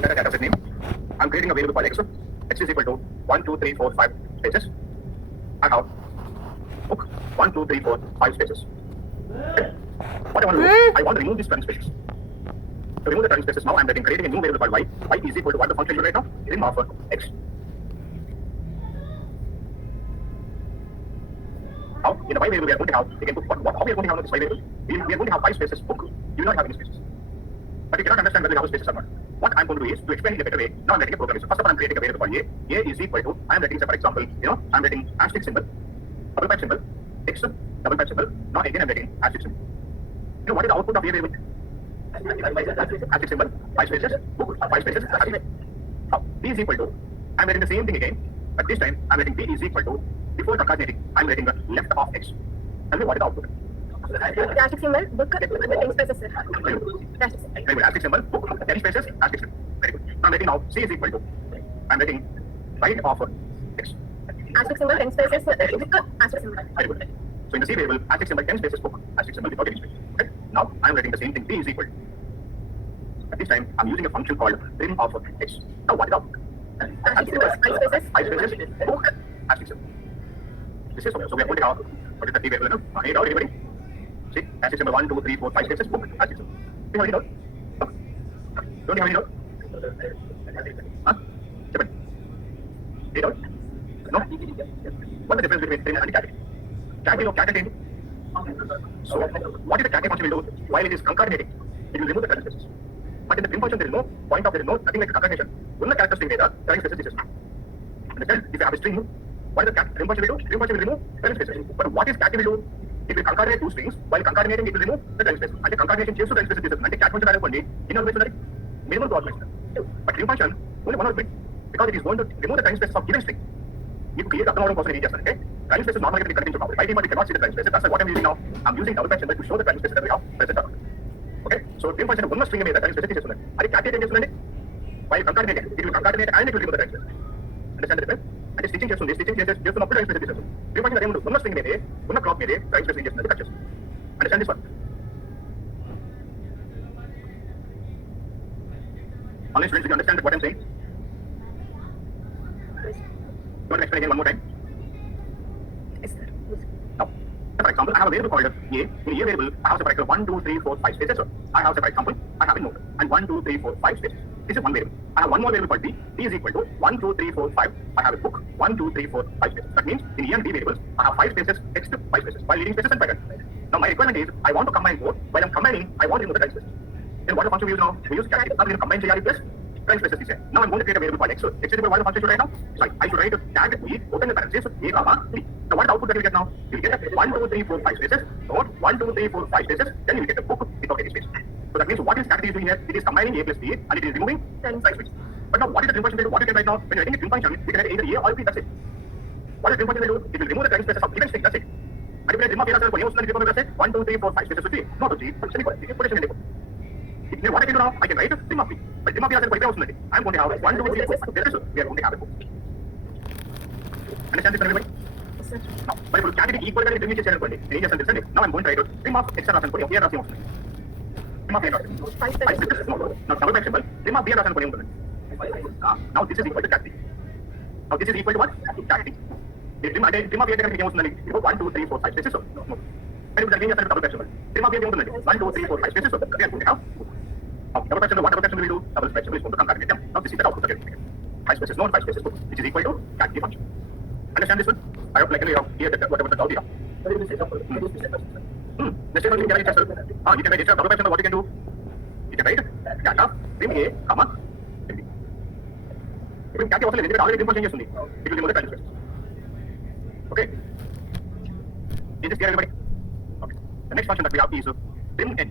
Set a data set name. I'm creating a variable called x. X is equal to 1, 2, 3, 4, 5 spaces. I have book 1, 2, 3, 4, 5 spaces. Okay. What I want to do, I want to remove these current spaces. To remove the current spaces, now I'm creating a new variable called y. Y is equal to what the function should write now? Rim of x. Now, in the y variable, we are going to have, we can put how we are going to have this y variable? We are going to have 5 spaces book. You will not have any spaces. But you cannot understand whether you have spaces or not. What I'm going to do is to explain it in a better way. Now I'm writing a program. So first of all, I'm creating a variable called a. A is equal to, I'm writing, for example, I'm writing asterisk symbol, double pipe symbol, x, double pipe symbol. Now again, I'm writing asterisk symbol. What is the output of a variable? Asterisk symbol, 5 spaces, book, 5 spaces, asterisk. Now, b is equal to, I'm writing the same thing again, but this time I'm writing b is equal to, before concatenating, I'm writing the left of x. Tell me what is the output? Asterisk symbol, book, 10 spaces, sir. Very good. Asterisk symbol, book, 10 spaces, asterisk symbol. Very good. Now I'm writing now, c is equal to, I'm writing right of x. Asterisk symbol, 10 spaces, book, asterisk symbol. Very good. So in the c variable, asterisk symbol, 10 spaces, book, asterisk symbol without any space. Okay. Now I'm writing the same thing, b is equal to. But this time I'm using a function called rim of x. Now what is output? Asterisk symbol, 5 spaces, book, asterisk symbol. This is so we are going to have what is the t variable now? Hey, everybody. See, asterisk symbol 1, 2, 3, 4, 5 spaces, book, asterisk symbol. Do you have any doubt? Don't you have any doubt? Huh? 7. Any doubt? No? What's the difference between thin and category? Category or category? So, what is the category function will do? While it is concatenating, it will remove the current spaces. But in the trim function, there is no point of, there is nothing like concatenation. One characteristic data, current spaces is. Understand? If you have a string, what is the trim function will do? Trim function will remove current spaces. But what is category will do? It will concatenate two strings. While concatenating, it will remove the current spaces. And the concatenation changes to current spaces. And the cat function are only inner mentionary, minimum to mentionary. But trim function only one or bit because it is going to remove the current spaces of given string. You create a normal person in each okay? Current spaces normally get connected to property. By default, you cannot see the current spaces. That's what I'm using now. I'm using double patch symbol to show the current spaces that we have present. Okay? So trim function one string made the current spaces is and it concatenate while concatenate, it will concatenate and it will remove the current spaces. Understand the difference? And the stitching చేస్తుంది stitching చేస్తే చేస్తున్న అప్పుడు current spaces trim function అదే ఉన్న string మీదే ఉన్న clock మీదే current spaces చేస్తుంది కట్ చేస్తుంది. Understand this one? Online students, you understand what I'm saying? You want to explain again one more time? Yes, sir. Now, for example, I have a variable called a. In a variable, I have separate 1, 2, 3, 4, 5 spaces. So I have separate example, I have a node. And 1, 2, 3, 4, 5 spaces. This is one variable. I have one more variable called b. B is equal to 1, 2, 3, 4, 5. I have a book 1, 2, 3, 4, 5 spaces. That means in a and b variables, I have 5 spaces, text 5 spaces, while leading spaces and pattern. Now my requirement is I want to combine both. While I'm combining, I want to remove the current spaces. Then what the function we use now? We use category. Now we will combine JRE plus current spaces. This now I'm going to create a variable called x. So x is equal to what the function should write now? Sorry, I should write tag b open the parentheses a comma 3. Now what is the output that you will get now? You will get 1, 2, 3, 4, 5 spaces. Note 1, 2, 3, 4, 5 spaces. Then you will get a book without any space. So that means what is category is doing here? It is combining a plus b and it is removing current spaces. But now what is the trim function will do? What you can write now? When you are writing a trim function, you can write either a or b. That's it. What is the trim function will do? It will remove the current spaces of given string. That's it. And if you trim of a for say 1, 2, 3, 4, 5 spaces to 3, not to 3, but semicolon. You can put it in the what I can do now? I can write trim of b. But trim of b as I'm going to have 1, 2, 3, 4, 5 spaces. We are going to have a book. Understand this, everybody? Yes, sir. Now, but if you category equal to trim channel, now I'm going to write trim of x and trim of a. Trim of a. 5 spaces. Now double back symbol. Trim of b and now this is equal to category. Now this is equal to what? Category. The trim of a 1, 2, 3, 4, 5 spaces. No. And if that means double back symbol. Trim of a 1, 2, 3, 4, 5 spaces. So we are going to have. Now double back symbol. What double back symbol we do? Double back symbol is going to concatenate them. Now this is the output that we are getting. 5 spaces, not 5 spaces, which is equal to category function. Understand this one? I hope like you have clear that whatever the doubt you have. The same thing you can write yourself. You can write yourself double back symbol. What you can do? You can write data trim a comma trim b. If category also already trim function చేస్తుంది. It will remove the current spaces. Okay. Is this clear, everybody? Okay. The next function that we have is trim n.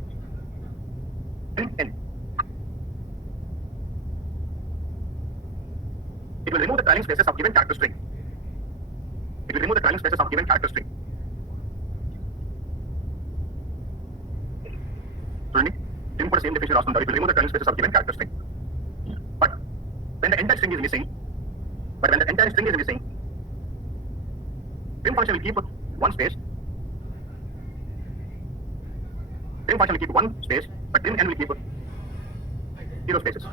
Trim n. It will remove the trailing spaces of given character string. It will remove the trailing spaces of given character string. So, trim for the same definition also, it will remove the trailing spaces of given character string. But when the entire string is missing, trim function will keep one space. Trim function will keep one space, but trim n will keep 0 spaces.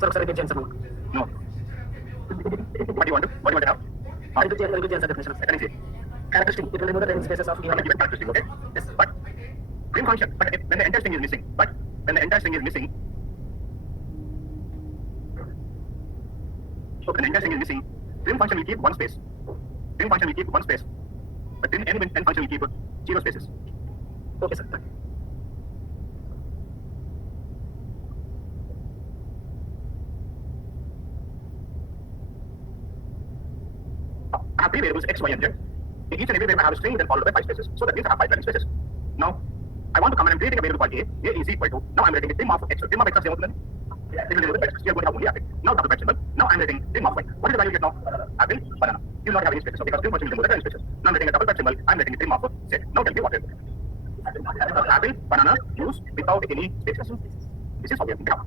Sir ఒకసారి repeat చేయండి sir No. What do you want to? What do you want to have? Repeat చేయండి sir definition Second is here. Characteristic it will remove the ten spaces of You have to give a characteristic, okay? Yes. But prim function. But when the entire string is missing. But when the entire string is missing. So when the entire string is missing, prim function will keep one space. Prim function will keep one space. But then n function will keep 0 spaces. Okay sir I have three variables x, y, and z. In each and every variable, I have a string then followed by 5 spaces. So that means I have 5 value spaces. Now, I want to come and I'm creating a variable called a is equal to, now I'm writing a trim of x. So trim of x is zero. It will remove the x. We are going to have only apple. Now double bracket symbol. Now I'm writing trim of y. What is the value you get now? Apple, banana. You will not have any spaces. So because trim function will remove the current spaces. Now I'm writing a double bracket symbol. I'm writing a trim of z. Now tell me what is it? Apple, banana, juice without any spaces. This is how we are going to have.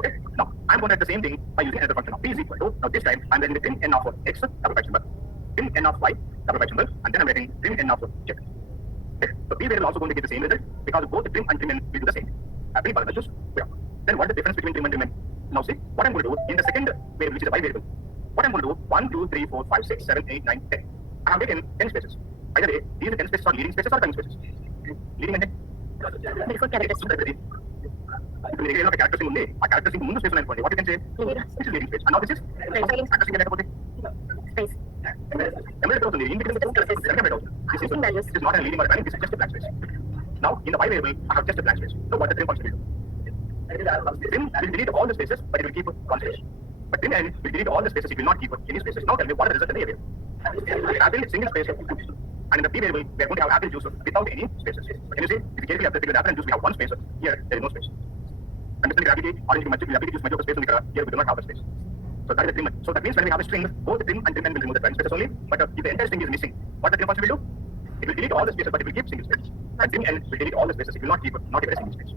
Okay. Now I'm going to write the same thing by using another function of p is equal to. Now this time I'm writing the trim n of x double bracket symbol. Trim n of y double bracket symbol, and then I'm writing trim n of z. Okay. So p variable also going to get the same result because both the trim and trim n will do the same. Apple, banana, juice. Yeah. Then what is the difference between trim and trim n? Now see what I'm going to do in the second variable, which is the y variable. What I'm going to do 1, 2, 3, 4, 5, 6, 7, 8, 9, 10. I have taken 10 spaces. By the way, these 10 spaces are leading spaces or coming spaces. Leading and Before characteristic. ఇప్పుడు మీరు ఏదైనా ఒక characteristic ఉంది ఆ characteristic ముందు space అనుకోండి what you can say this is leading space and now this is characteristic లేకపోతే Space. ఎమరేట్ అవుతుంది ఇన్ బిట్వీన్ ఎమరేట్ అవుతుంది this is values. This is not a leading or this is just a blank space now in the y variable I have just a blank space so what the trim function will do trim will delete all the spaces but it will keep one space but trim n will delete all the spaces it will not keep any spaces now tell me what is the result in the variable apple single space and in the p variable we are going to have apple juice without any spaces can you see if you carefully observe the apple and juice we have one space here there is no space understand gravity orange magic gravity juice major space here we do not have a space so that is the trim so that means when we have a string both the trim and trim n will remove the prime spaces only but if the entire string is missing what the trim function will do it will delete all the spaces but it will keep single space and trim n will delete all the spaces it will not keep not even a single space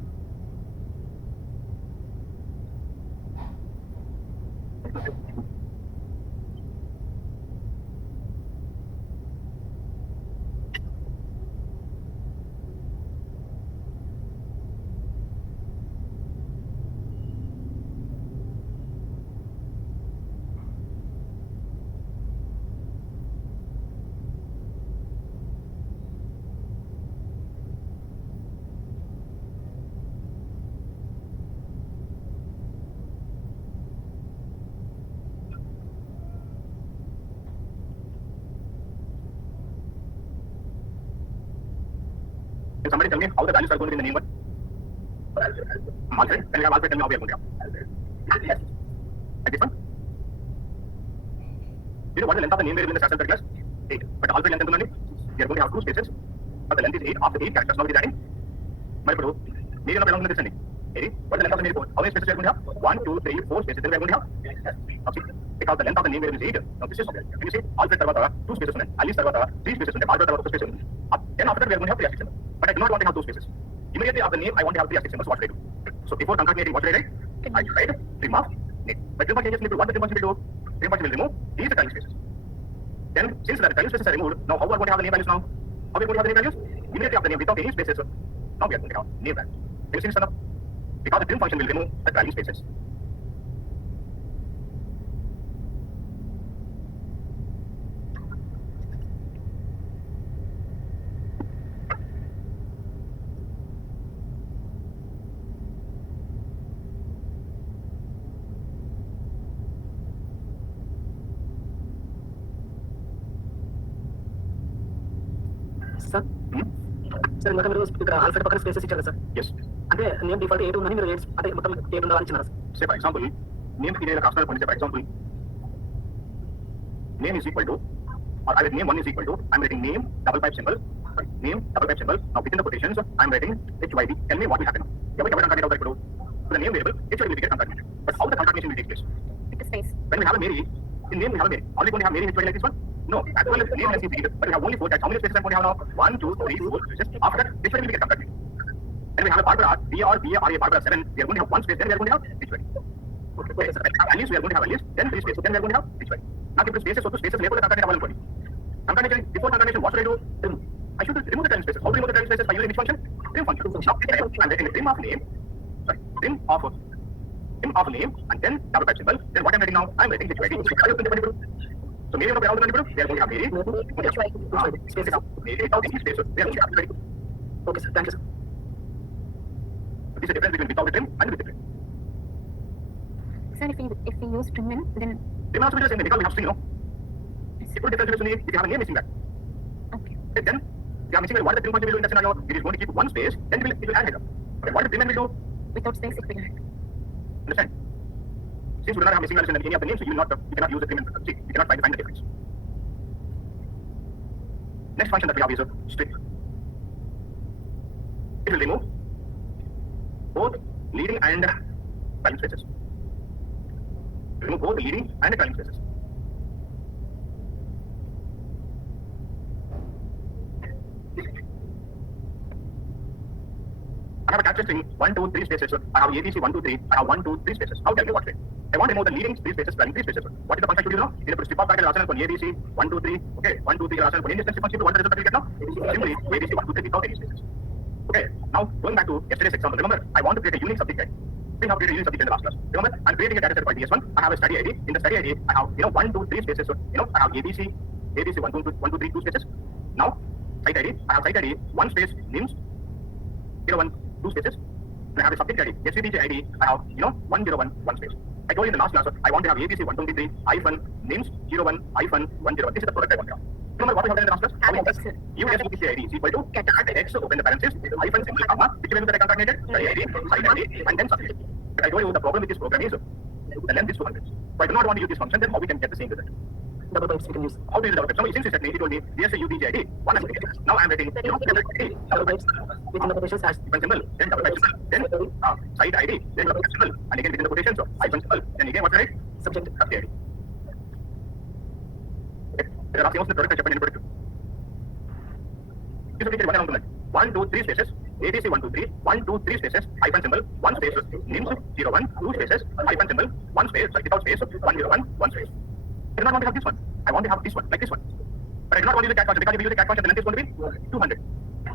Can somebody tell me how the values are going to be in the name one? Alfred? When we have Alfred, tell me how we are going to have. Yes. Like this one? You know what is the length of the name variable in the Sasson class? 8. But Alfred length is we are going to have 2 spaces. But the length is 8 after 8 characters. Now it is adding. But for name of belongs to this ending. What is the length of the name code? How many spaces we are going to have? 1, 2, 3, 4 spaces. Then we are going to have. Now see, because the length of the name variable is 8. Now this is okay. Can you see? Alfred tarvata 2 spaces ఉన్నాయి. Alice tarvata 3 spaces ఉన్నాయి. Alfred tarvata 1 space ఉంది. Then after that we are going to have 3 asterisk symbols. But I do not want to have those spaces. Immediately after the name I want to have 3 asterisk symbols. What should I do? So before concatenating, what should I write? I should write trim of name. But trim function just what the trim function will do? Trim function will remove these curly spaces. Then since the curly spaces are removed, now how are we going to have the name values now? How are we going to have the name values? Immediately after the name without any spaces. Now we are going to have name values. Can you see this enough? Because the trim function will remove the curly spaces. Sir sir ఇందాక మీరు ఇక్కడ alphabet పక్కన spaces ఇచ్చారు sir Yes. అంటే name default 8 ఉందని మీరు అంటే మొత్తం 8 ఉండాలని ఇచ్చినారు sir Say for example, name is equal to, say for example, name is equal to, or I will name 1 is equal to, I'm writing name, double pipe symbol, sorry, name, double pipe symbol, now within the quotations, I'm writing HYD, tell me what will happen now. Yeah, we can concatenate out that below. So the name variable, HYD will get concatenated. But how the concatenation will take place? With the space. When we have a Mary, in name we have a Mary. Are we going to have Mary HYD like this one? No, as well as the name has been but we have only 4 types. How many spaces I'm going to have now? 1, 2, 3, 4, just after that, HYD will get concatenated. Then we have a Barbara, BRA, Barbara 7, we are going to have 1 space, then we are going to have HYD. Okay, sir. At least we are going to have at least 10 free spaces, then we are going to have HYD. Now if the spaces, so the spaces label the concatenate available. Concatenation, before concatenation, what should I do? Trim. I should remove the 10 spaces. How to remove the 10 spaces? By using which function? Trim function. Now, I'm writing the trim of name, sorry, trim of name of name and then double type symbol. Then what I'm writing now? I'm writing HYD. So Mary of the they are going to have Mary. Spaces now. Mary without any space. They are going to have HYD. Okay, sir. Thank you, sir. This is the difference between without the trim and with the trim. Sir, if we use trim in, then Trim also be the same because we have string, no? If you put difference between if you have a name missing that. okay. Okay, then we are missing what the trim function will do in that scenario. It is going to keep one space, then it will add header. Okay, what the trim will do? Without space, it will add. Understand? Since we do not have missing values in any of the names, so you cannot use the trim and see, you cannot find the difference. Next function that we have is a strip. It will remove both leading and trailing spaces. Remove both leading and trailing spaces. I have a character string 1, 2, 3 spaces. I have ABC 1, 2, 3. I have 1, 2, 3 spaces. Now tell me what way. I want to remove the leading 3 spaces, trailing 3 spaces. What is the function should you know? You put strip of character rational for ABC 1, 2, 3. Okay, 1, 2, 3 rational for any distance function. What is the result that we get now? Simply ABC 1, 2, 3 without any spaces. Okay, now going back to yesterday's example. Remember, I want to create a unique subject ID. We have created a unique subject in the last class. Remember, I'm creating a data set called bs1. I have a study ID. In the study ID, I have 1, 2, 3 spaces. So I have ABC 1, 2, 3, 2 spaces. Now site ID, I have site ID 1 space names 01 2 spaces. And I have a subject ID SVPJ ID. I have 101 1 space. I told you in the last class I want to have ABC 123 hyphen names 01 hyphen 101. This is the product I want to have. Remember what we have done in the last class? USVPJ ID is equal to cat x open the parenthesis hyphen symbol comma which value that I concatenated site ID and then subject. But I told you the problem with this program is the length is 200. So I do not want to use this function. Then how we can get the same result? Double types we can use. How do you use double type? So since you said me, he told me there's a UPG ID. One is now I'm writing Double types within the quotations as hyphen symbol, then double type symbol, then site ID, then double type symbol, and again within the quotations, so hyphen symbol, then again what right? subject. Subject ID. Okay. There are the product Japan in product. You should one along 1, 2, 3 spaces. ABC 1, 2, 3, 1, 2, 3 spaces, hyphen symbol, 1 space, names 01, 2 spaces, hyphen symbol, 1 space, without space, 101, 1 space. I do not want to have this one. I want to have this one, like this one. But I do not want to use the cat function because if we use the cat function, the length is going to be 200.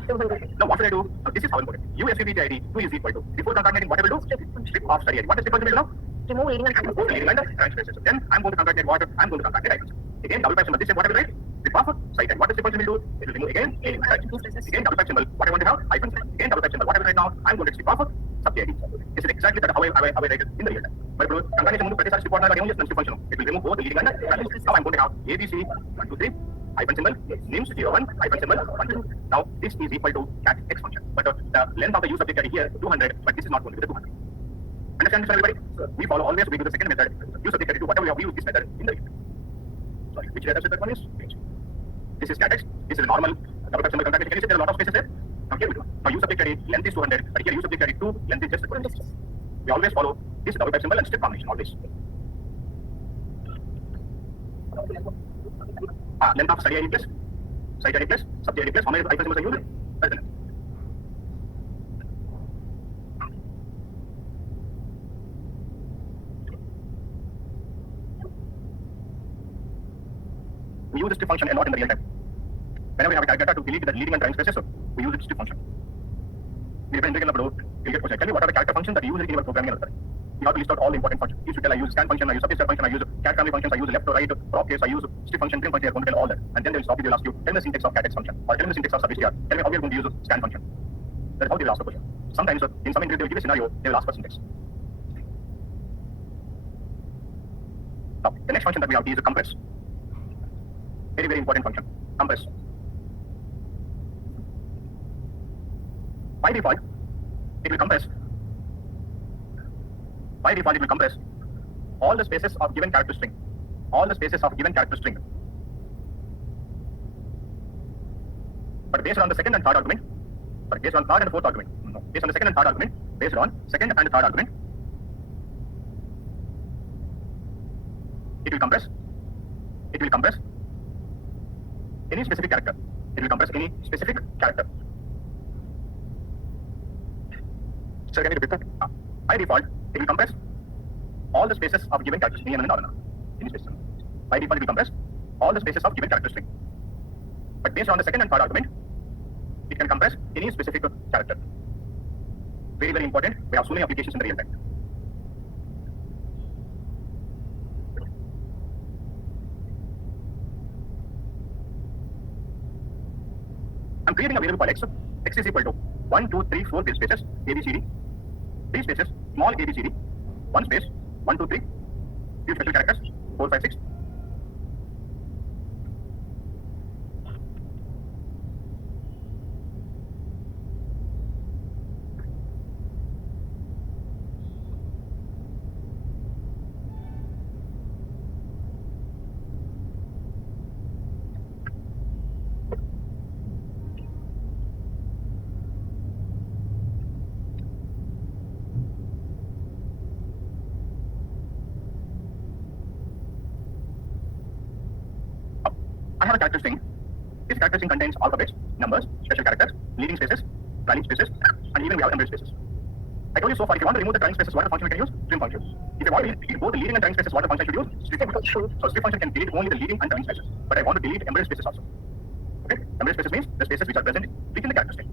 200. Now what should I do? Now, this is how important. USVPJ ID 2 is equal to before concatenating what I will do? Strip of study ID. What is strip function will do now? Remove leading and trailing. Remove leading and trailing spaces. Then I'm going to concatenate what? I'm going to concatenate items. Again double type symbol. This is what I will write. Strip of site ID. What the strip function will do? It will remove again leading and trailing spaces. Again double type symbol. What I want to have? Hyphen symbol. Again double type symbol. What I will write now? I'm going to strip of subject ID. This is exactly how I write it in the real time. But concatenation ముందు ప్రతిసారి strip order again just strip function. It will remove both leading and trailing spaces. Now I'm going to have ABC 1, 2, 3 hyphen symbol names 01 hyphen symbol 1, 2. Now this is equal to cat x function. But the length of the use subject ID here 200, but this is not going to be the 200. Understand this, everybody? We follow always. We do the second method. Use subject ID to whatever we use this method in the real time. Sorry, which data set that one is? This is cat x. This is a normal double type symbol concatenation. Can you see there are a lot of spaces there? Now here we do. Now use subject ID length is 200, but here use subject ID 2 length is just 200. We always follow this double type symbol and strip combination always. Length of study ID plus site ID plus subject ID plus how many hyphen symbols are used? That's the length. We use the strip function a lot in the real time. Whenever we have a character to delete the leading and trailing spaces, so we use the strip function. We can tell you what are the character functions that we use in our programming. You have to list out all the important functions. You should tell I use scan function, I use subset function, I use cat family functions, I use left or right, prop case, I use strip function, trim function. They are going to tell all that, and then they will stop you. They will ask you, tell me the syntax of cat x function, or tell me the syntax of substr. Tell me how we are going to use scan function. That's how they will ask the question. Sometimes in some interview they will give a scenario, they will ask for syntax. Now the next function that we have is a compress. Very very important function. Compress. By default, it will compress. By default, it will compress all the spaces of given character string. All the spaces of given character string. But based on the second and third argument, but based on third and fourth argument, no, based on the second and third argument, based on second and third argument, it will compress. It will compress any specific character. It will compress any specific character. So can you repeat that? By default, it will compress all the spaces of given character string and any space. By default, it will compress all the spaces of given character string. But based on the second and third argument, it can compress any specific character. Very very important. We have so many applications in the real time. I'm creating a variable called x. X is equal to 1, 2, 3, 4 spaces, ABCD. 3 spaces, small ABCD. 1 space, 1, 2, 3. Few special characters, 4, 5, 6. I have a character string. This character string contains alphabets, numbers, special characters, leading spaces, trailing spaces, and even we have embedded spaces. I told you so far, if you want to remove the trailing spaces, what are the function we can use? String function. If you want to delete both the leading and trailing spaces, what are the function should use? Strip function. So strip function can delete only the leading and trailing spaces. But I want to delete embedded spaces also. Okay? Embedded spaces means the spaces which are present within the character string.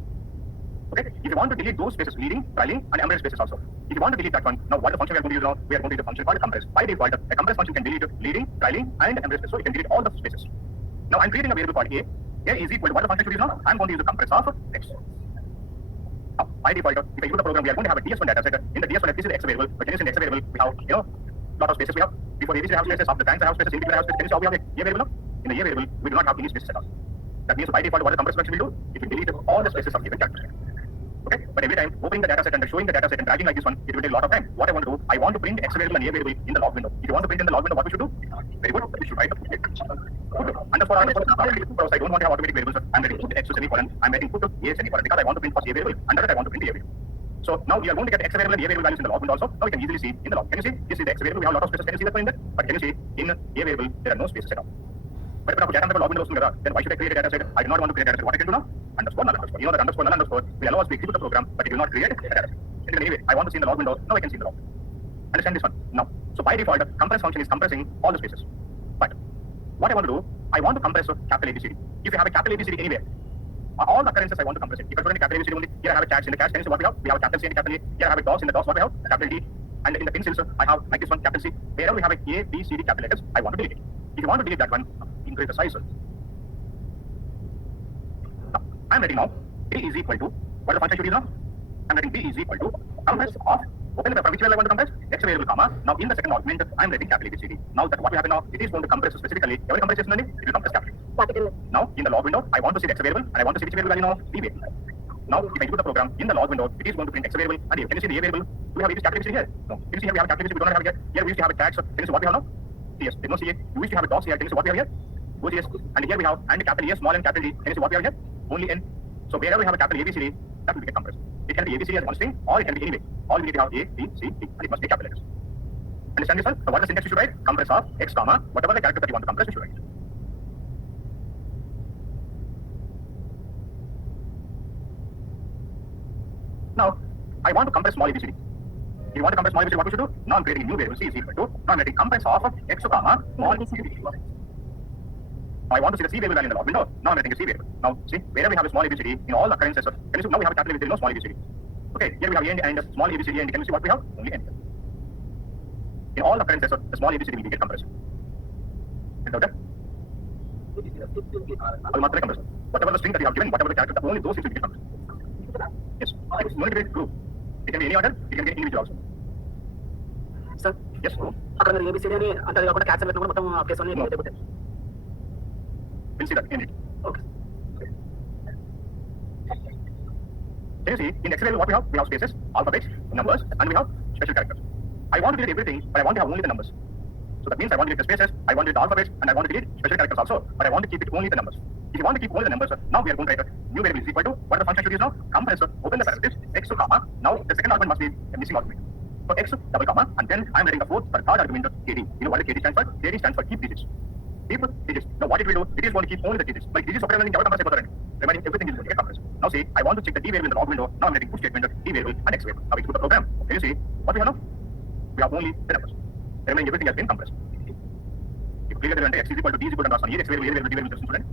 Okay? If you want to delete those spaces, leading, trailing, and embedded spaces also. If you want to delete that one, now what the function we are going to use now? We are going to use the function called compress. By default, a compress function can delete leading, trailing, and embedded spaces. So it can delete all the spaces. Now I'm creating a variable called a. A is equal to what the function should use now? I'm going to use the compress of x. Now, by default, if I use the program, we are going to have a DS1 data set. In the DS1, this is the x variable. But in the x variable, we have, lot of spaces we have. Before ABC, I have spaces. After trans, I have spaces. In between, I have spaces. Can you see how we have a variable now? In the a variable, we do not have any spaces at all. That means by default, what the compress function will do? It will delete all the spaces of given character. Okay? But every time opening the data set and showing the data set and dragging like this one, it will take a lot of time. What I want to do, I want to print x variable and a variable in the log window. If you want to print in the log window, what we should do? Very good. We should write a underscore. I don't want to have automatic variables. I'm writing put x to semicolon. I'm writing put a semicolon because I want to print first a variable. Under that, I want to print a variable. So now we are going to get x variable and a variable values in the log window also. Now we can easily see in the log. Can you see? This is the x variable. We have a lot of spaces. Can you see that one in there? But can you see in a variable there are no spaces at all. But if I have a log window, then why should I create a data set? I do not want to create a data set. What I can do now? Underscore null underscore. You know that underscore null underscore will allow us to execute the program, but it will not create a data set. Anyway, I want to see in the log window. Now I can see in the log. Understand this one? Now, so by default, compress function is compressing all the spaces. But what I want to do, I want to compress capital ABCD. If you have a capital ABCD anywhere, all the occurrences I want to compress it. If I put in capital ABCD only, here I have a cats. In the cats, can you see what we have? We have a capital C and capital A. Here I have a dogs. In the dogs, what we have? A capital D. And in the pencils, I have like this one, capital C. Wherever we have a A, B, C, D capital letters, I want to delete it. If you want to delete that one, increase the size. Now, I'm writing now, A is equal to, what the function should use now? I'm writing B is equal to compress of, open the paper, which variable I want to compress? X variable, comma. Now in the second argument, I'm writing capital ABCD. Now that what will happen now, it is going to compress specifically. Every compression it will compress capital. Now in the log window, I want to see the X variable and I want to see which variable value now? B variable. Now if I do the program in the log window, it is going to print X variable and A. Can you see the A variable? Do we have capital ABCD here? No. Can you see here we have capital ABCD? We don't have it here. Here we used to have a tags. Can you see what we have now? CS. There's no CA. We used to have a dots here. Can you see what we have here? OGS. And here we have and capital A, small and capital D. Can you see what we have here? Only N. So wherever we have a capital ABCD, that will get compressed. It can be ABCD as one string or it can be anyway. All we need to have A, B, C, D, and it must be capital letters. Understand this one? So what is the syntax you should write? Compress of X, comma, whatever the character that you want to compress, you should write. Now, I want to compress small ABCD. If you want to compress small ABCD, what we should do? Now I'm creating a new variable, C is equal to, now I'm writing compress of X, comma, small ABCD. Now I want to see the C variable value in the log window. Now I'm writing a C variable. Now see, wherever we have a small ABCD, in all the occurrences, can you see, now we have a capital ABCD, no small ABCD. Okay, here we have A and a small ABCD, and can you see what we have? Only N. In all the occurrences, the small ABCD will get compressed. Is that? Whatever the string that you have given, whatever the character, only those things will get compressed. Yes, it's no integrated group. It can be any order, it can be individual also. Sir? Yes, go. అక్కడ మీరు ABCD అని అంటే కాకుండా cats పెట్టిన కూడా మొత్తం place అన్ని అయిపోతాయి. We'll see that in it. Okay. Can you see, in Excel what we have spaces, alphabets, numbers, and we have special characters. I want to delete everything, but I want to have only the numbers. So that means I want to delete the spaces, I want to delete the alphabets, and I want to delete special characters also, but I want to keep it only the numbers. If you want to keep only the numbers, now we are going to write a new variable is equal to, what the function should use now? Compress, open the parenthesis, x, comma, now the second argument must be a missing argument. So x, double comma, and then I'm writing the fourth, or third argument, KD. You know what KD stands for? KD stands for keep digits. Keep digits. Now what it will do, it is going to keep only the digits. But digits of remaining everything is going to get compressed. Now see, I want to check the D variable in the log window. Now I'm writing put statement, D variable and X variable. Now we execute the program. Can you see what we have now? We have only the numbers. Remaining everything has been compressed. If clear that X is equal to D is equal to here X variable, A variable, D variable, student.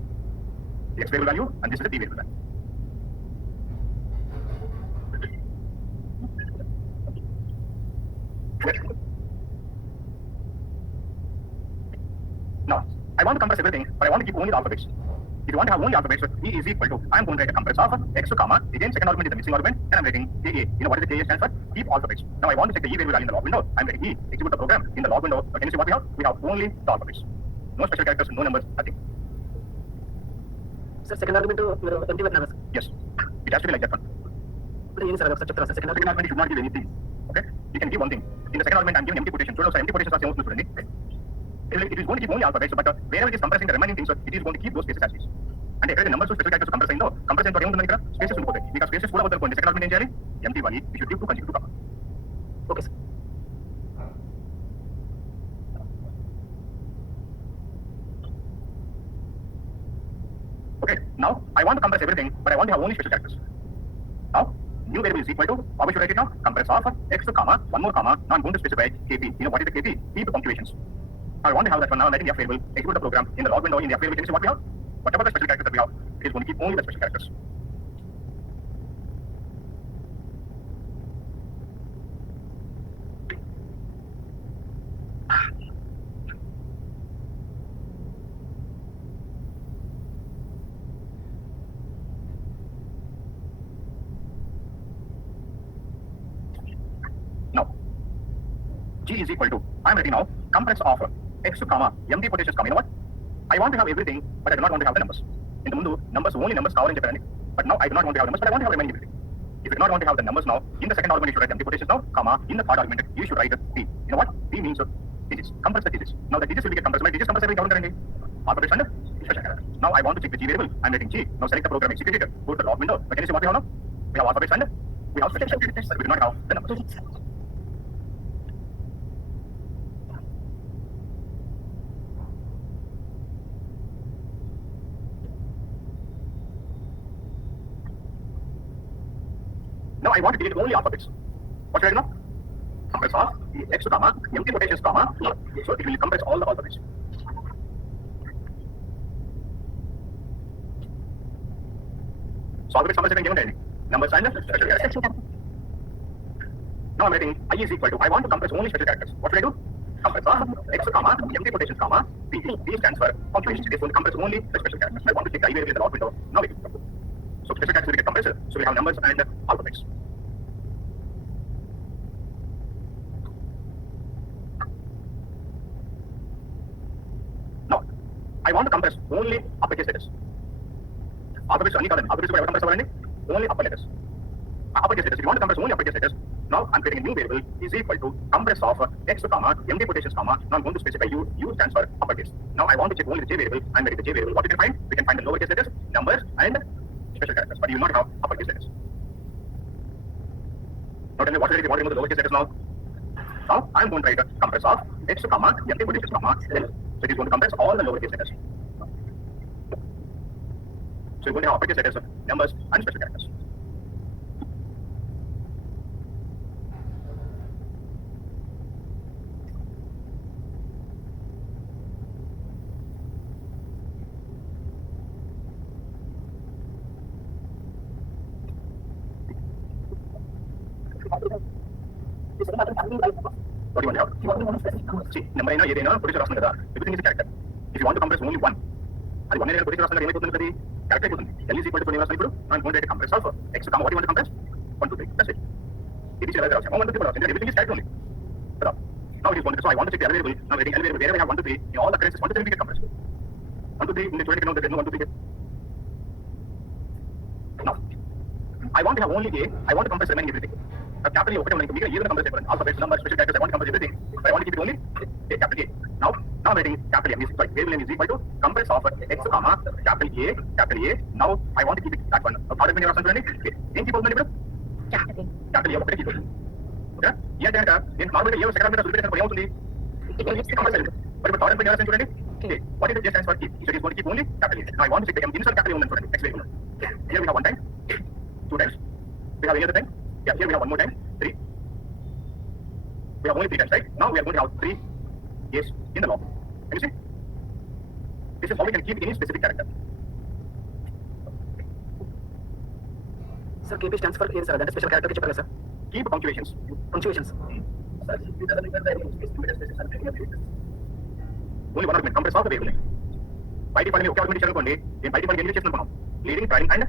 The X variable value and this is the D variable value. Now, I want to compress everything, but I want to keep only the alphabets. If If you want to have only alphabets, E is equal to, I am going to write a compress of X, comma, again second argument is the missing argument, and I'm writing AA. You know what is the AA stands for? Keep alphabets. Now I want to check the E variable in the log window. I'm writing E, execute the program in the log window. Can you see what we have? We have only the alphabets. No special characters, no numbers, nothing. Sir, second argument మీరు empty పెట్టినారా sir? Yes. It has to be like that one. ఇప్పుడు ఏం sir ఒకసారి చెప్తారా sir second Second argument you should not give anything. Okay? You can give one thing. In the second argument I'm giving empty quotation. So empty quotations are same student. It is going to keep only alphabets, but wherever it is compressing the remaining things, it is going to keep those spaces as is. And ఎక్కడైతే numbers special characters compress అయిందో compress అయిన ఏముంటుంది ఇక్కడ spaces ఉండిపోతాయి. మీకు spaces కూడా వద్దనుకోండి second argument ఏం చేయాలి? Empty value you should give to consecutive comma. Okay sir. Okay, now I want to compress everything, but I want to have only special characters. Now, new variable is equal to, how we should write it now? Compress of X, comma, one more comma, now I'm going to specify KP. You know what is the KP? Keep punctuations. Now I want to have that one now, I'm writing the F variable, execute the program in the log window in the F variable, can you see what we have? Whatever the special characters that we have, it is going to keep only the special characters. Now, G is equal to, I'm writing now, compress of X, comma, empty quotations comma. You know what? I want to have everything, but I do not want to have the numbers. In the mundu, numbers only numbers కావాలని చెప్పారండి. But now I do not want to have numbers, but I want to have remaining everything. If you do not want to have the numbers now, in the second argument you should write empty quotations now, comma, in the third argument you should write P. You know what? P means digits. Compress the digits. Now the digits will get compressed. My digits compress every count కదండి. Alphabets and special character. Now I want to check the G variable. I'm writing G. Now select the program executed. Go to the log window. But can you see what we have now? We have alphabets and we have special characters. But we do not have the numbers. Now I want to delete only alphabets. What should I do now? Compress of X, comma, empty quotations, comma, so it will compress all the alphabets. So alphabets numbers again given numbers and special characters. Now I'm writing I is equal to, I want to compress only special characters. What should I do? Compress of X, comma, empty quotations, comma, P. P stands for punctuation. It is going to compress only the special characters. I want to check the I variable in the log window. Now we can go. So special characters will get compressed. So we have numbers and alphabets. Now, I want to compress only uppercase letters. Alphabets only column. Alphabets will compress only upper letters. Uppercase letters. If you want to compress only uppercase letters, now I'm creating a new variable is equal to compress of X, comma, empty quotations, comma. Now I'm going to specify U. U stands for uppercase. Now I want to check only the J variable. I'm writing the J variable. What you can find? We can find the lowercase letters, numbers, and special characters, but you will not have uppercase letters. Now tell me what should I remove the lowercase letters now? Now I'm going to write a compress of X, comma, empty quotations, comma, L. So it is going to compress all the lowercase letters. So you're going to have uppercase letters, numbers, and special characters. What do you want to have? See, number అయినా ఏదైనా position రాస్తుంది కదా, everything is a character. If you want to compress only one, అది one అయినా position రాస్తుంది ఏమైపోతుంది అది character అయిపోతుంది. L is equal to 20 రాస్తాను ఇప్పుడు, I'm going to write a compress of X, comma, what do you want to compress? 1, 2, 3, that's it. It is ఎలా రాస్తాము 1, 2, 3 రాస్తాము, everything is character only. కదా. Now it is going to, so I want to check the L variable, now writing L variable, wherever I have 1, 2, 3, in all the occurrences 1, 2, 3 we get compressed. 1, 2, 3, in the student can know that there is no 1, 2, 3 here. Now, I want to have only A, I want to compress remaining everything. Capital A ఒకటే మనకి మిగిలిన ఏదైనా compress చేయబడింది. Alphabets, numbers, special characters, I want to compress everything. But I want to keep it only A, capital A. Now I'm writing capital M is equal, variable name is equal to compress of X, comma, capital A. Now I want to keep it that one. How do you రాస్తాను చూడండి? ఏం keep అవుతుంది ఇప్పుడు? Capital A ఒకటే keep అవుతుంది. Okay? ఏ అంటే కనుక నేను నార్మల్గా ఏ సెకండ్ మీద సులిపేసినప్పుడు ఏమవుతుంది? మరి ఇప్పుడు థర్డ్ రాస్తాను చూడండి. What is the J stands for keep? So it is going to keep only capital A. Now I want to check the M insert capital A ఉందని చూడండి. X variable. Here we have 1 time, 2 times. We have any other time? Yeah, here we have 1 more time, 3. We have only 3 times, right? Now we are going to have 3 A's in the log. Can you see? This is how we can keep any specific character. Sir, KP stands for ఏం sir? అంటే special character చెప్పారు sir. Keep punctuations. Punctuations. Only one argument, compress of the variable. By default, okay argument ఇచ్చారనుకోండి, నేను బయటికి మనకి ఎన్ని చేస్తున్నాం leading training and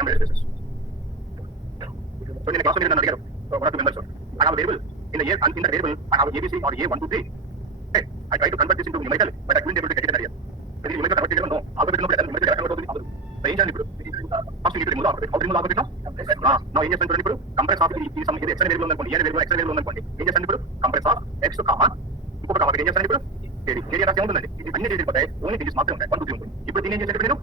embedded spaces. So నేను క్లాస్ మీద నన్ను అడిగారు one or two members. I have a variable in the variable I have ABC or A1 2 3. Okay, I try to convert this into numerical, but I couldn't able to get it in earlier. So the numerical convert చేయడం no alphabet number numerical convert అవుతుంది అవదు. So ఏం చేయాలి ఇప్పుడు first మీరు remove alphabet. How to remove alphabet now? Now ఏం చేస్తాను ఇప్పుడు కంప్రెస్ ఆఫ్ ఈ సమ్ ఇది ఎక్స్ వేరియబుల్ ఉందనుకోండి, ఏ వేరియబుల్ ఎక్స్ వేరియబుల్ ఉందనుకోండి, ఏం చేస్తాను ఇప్పుడు కంప్రెస్ ఆఫ్ ఎక్స్ కామా ఇంకొక కామా ఏం చేస్తాను ఇప్పుడు ఏరియా రాసి ఉంటుందండి. అన్ని డేటా పోతాయి, ఓన్లీ డిజిట్స్ మాత్రమే ఉంటాయి 1 2 3 ఉంటుంది. ఇప్పుడు దీన్ని ఏం చేసేది నేను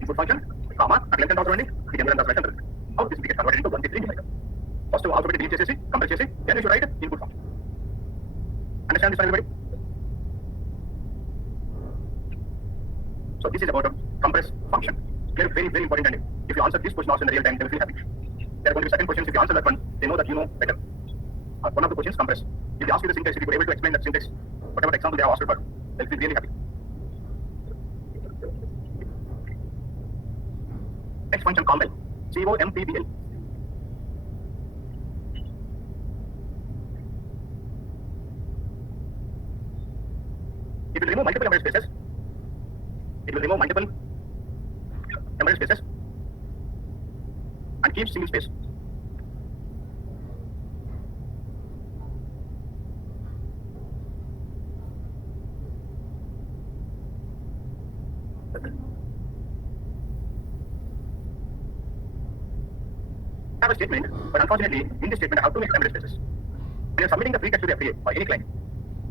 ఇన్పుట్ ఫంక్షన్ కామా అక్కడ ఎంత అవసరం అండి ఇది ఎంత అవసరం అంటారు. How this will get converted into 1 3 numerical. First alphabet delete చేసేసి కంప్రెస్ చేసి then you should write input function. Understand this everybody? So this is about a compress function. Very very important, and if you answer this question also in the real time, they will feel happy. There are going to be certain questions. If you answer that one, they know that you know better. One of the questions compress. If they ask you the syntax, if you were able to explain that syntax, whatever example they have asked for, they'll feel really happy. Next function compel. COMPBL. It will remove multiple embedded spaces. It will remove multiple embedded spaces and keep single space. I have a statement, but unfortunately, in this statement, I have two embedded spaces. When you're submitting the free text to the FAA or any client,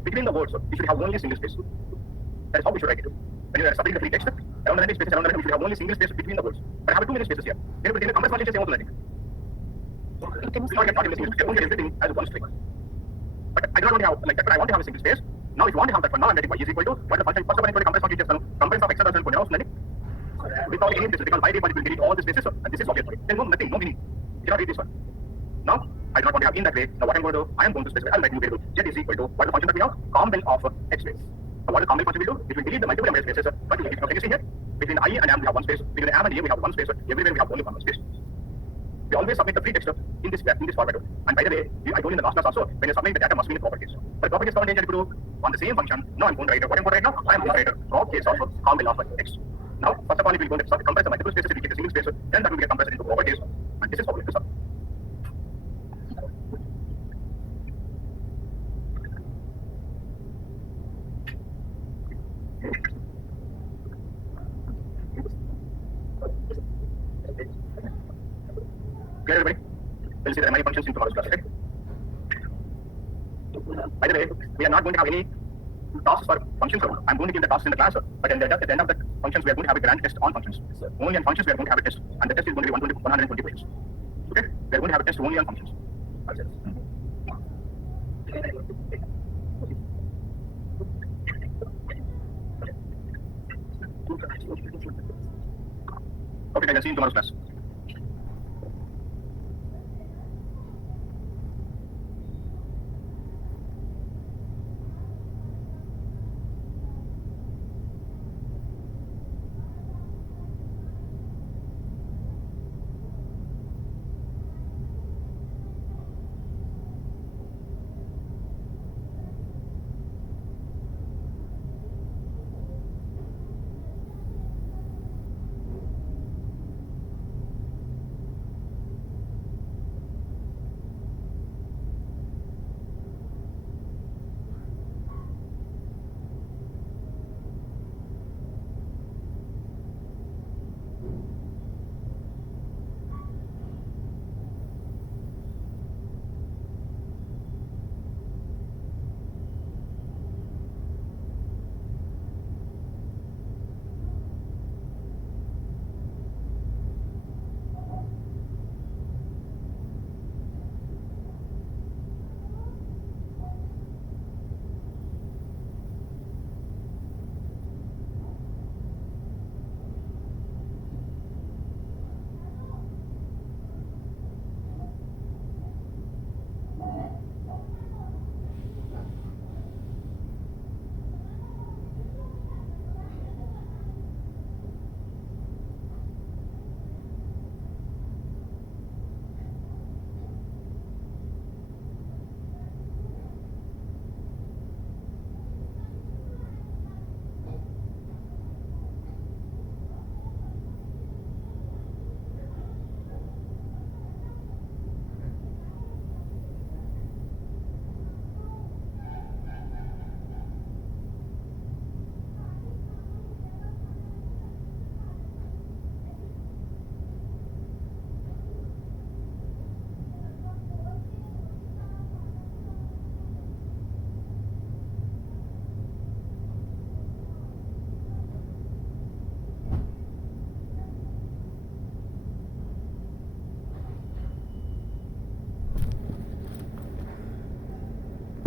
between the words, you should have only a single space. That is how we should write it. When you are submitting the free text, around the running spaces, around the running, we should have only single space between the words. But I have 2 many spaces here. Then within the compress function, same also. We not get caught in the single space. Only everything as one string. But I don't want to have like that. But I want to have a single space. Now, if you want to have that one, now I'm getting y is equal to what the function first of all compress function just compress of x and y out without any spaces because by default it will delete all the spaces and this is obvious. Then no nothing, no meaning. You cannot read this one. Now, I do not want to have in that way. Now, what I'm going to do, I am going to specify. I'll write new variable z is equal to what the function that we have compel of x space. So what the compel function will do? It will delete the multiple embedded spaces. But can you see here? Between I and am we have one space. Between am and a we have one space. Everywhere we have only one space. We always submit the free text in this format. And by the way, I told you in the last class also, when you submit the data must be in properties. But properties command engine to on the same function. Now I'm going to write what I'm going to write now. I am going to write a prop case of compel of x. Now, first of all, if we're going to compress the multiple spaces, we get a single space, then that will get compressed into properties. And this is how we do sub. Clear, everybody? We'll see the many functions in tomorrow's class, okay? By the way, we are not going to have any tasks for functions. I'm going to give the tasks in the class, but at the end of the functions, we are going to have a grand test on functions. Only on functions, we are going to have a test, and the test is going to be 120 questions. Okay? We are going to have a test only on functions. Okay, guys, I'll see you in tomorrow's class.